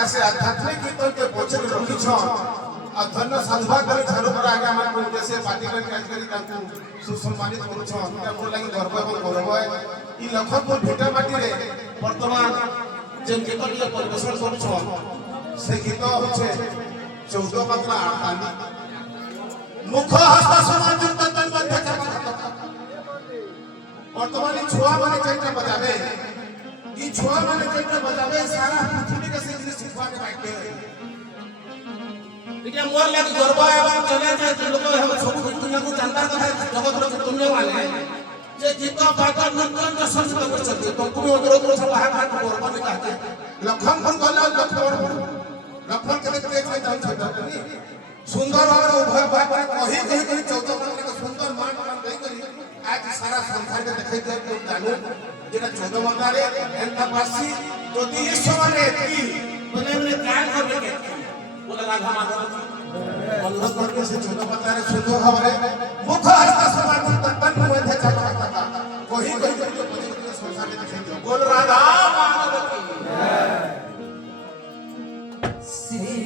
ऐसे आध्यात्मिक कीर्तन के बोझ रखी धन्य साधुवा करे झाड़ू पर आगे हम देशे पार्टी कर करी सुसम्मानित करू लगी गर्व एवं गौरव है ई लखनपुर भेटा माटी रे वर्तमान जेन गीत परिवेशन करू से गीत होचे 14 मात्रा 48 मुख हस्त समान युक्त तन मध्य वर्तमान छुआ माने चैत्र बजावे ई छुआ माने चैत्र बजावे सारा पृथ्वी के से सिखवा के बाटे इटा मोर लागि गर्व एवं चले जे लोक हम सब दुनिया को जानता है जगत रो दुनिया माने जे गीत बात नृत्य का संस्कृत कर सकते तो तुम्हें अनुरोध करो सब बाहर बाहर गर्व नहीं कहते लखनपुर गला लखन के देख में जान छटा सुंदर और उभय भाई कही कही कही 14 माने का सुंदर मान कही करी आज सारा संसार के देखै दे तो जानू जेना 14 माने एंता पासी जदि इस समय की बने बने काल करबे के बोला राधा माधव अनुरोध करके से 14 माने सुंदर भावरे मुख हस्त समान तन मध्य चक्र कही कही तो संसार के देखै दे बोल राधा माधव की श्री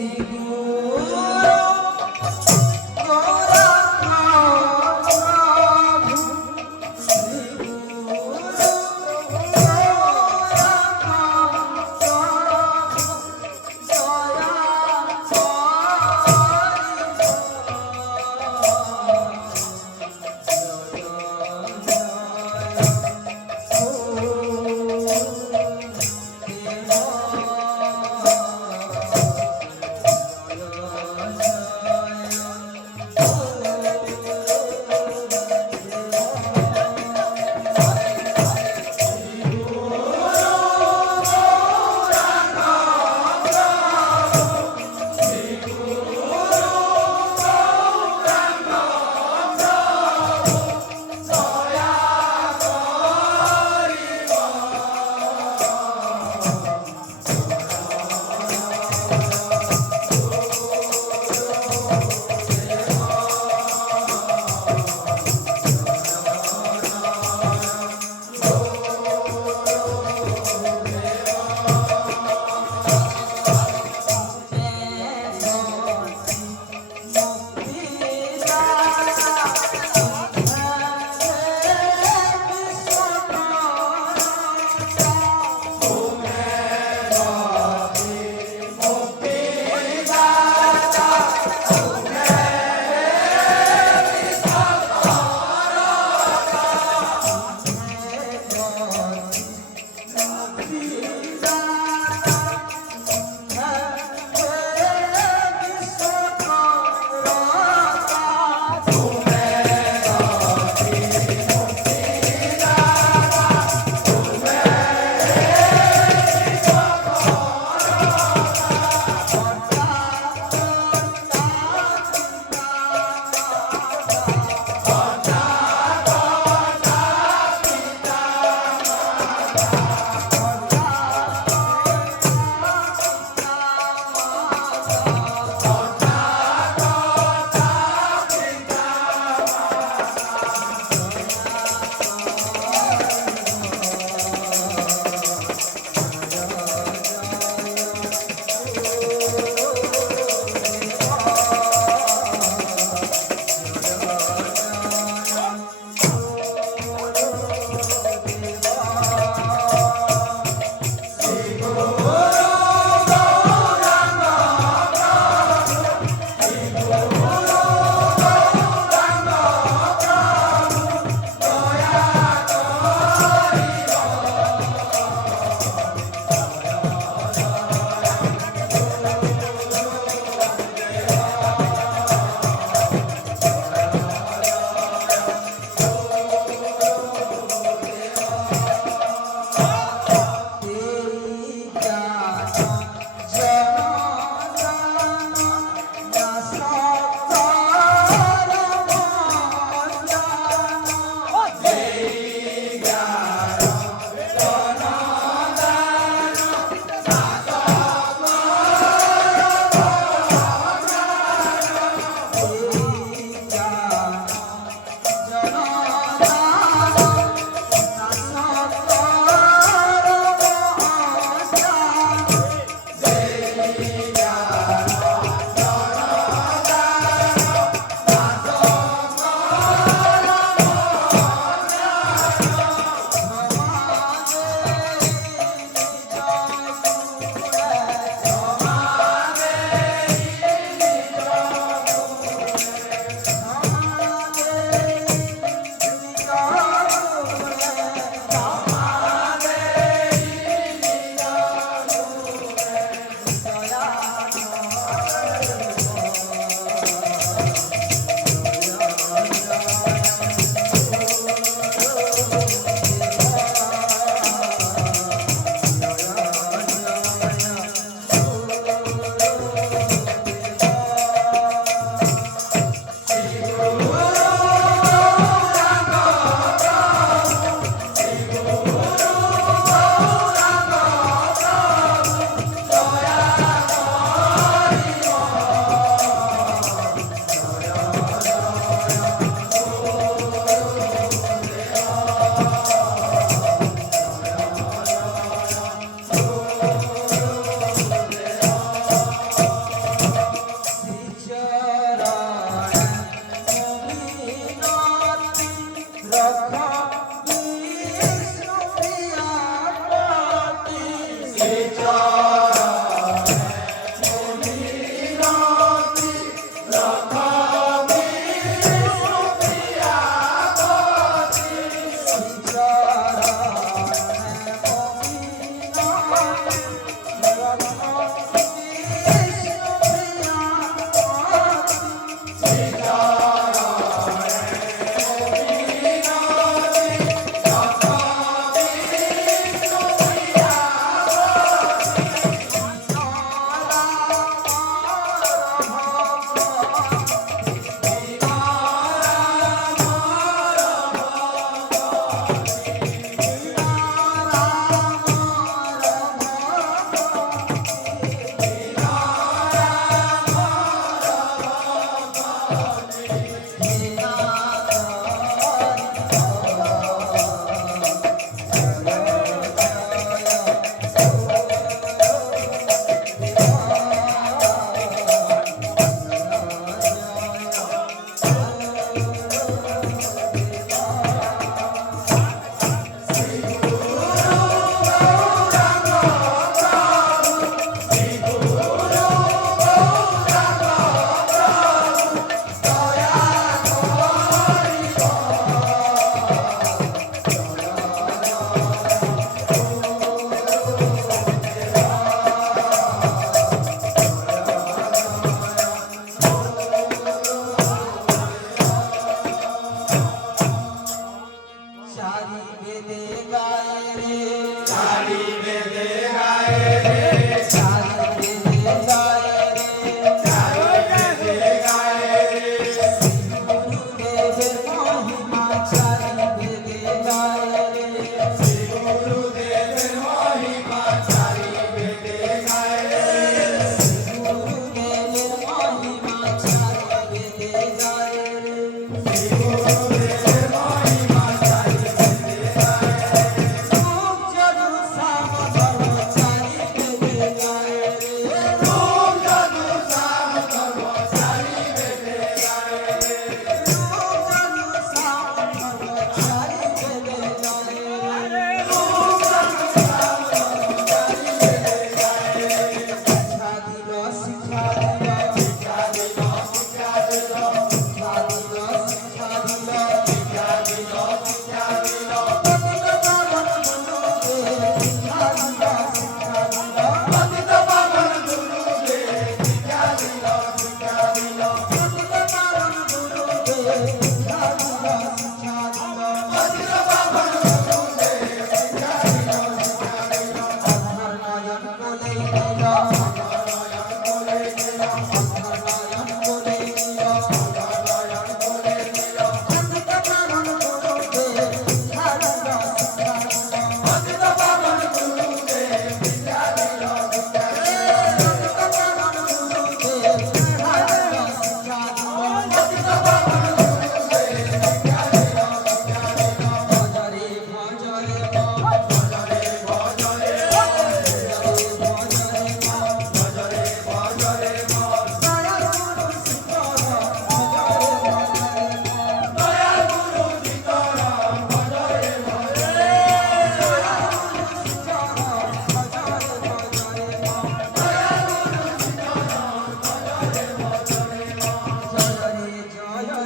জয়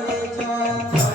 রে জয়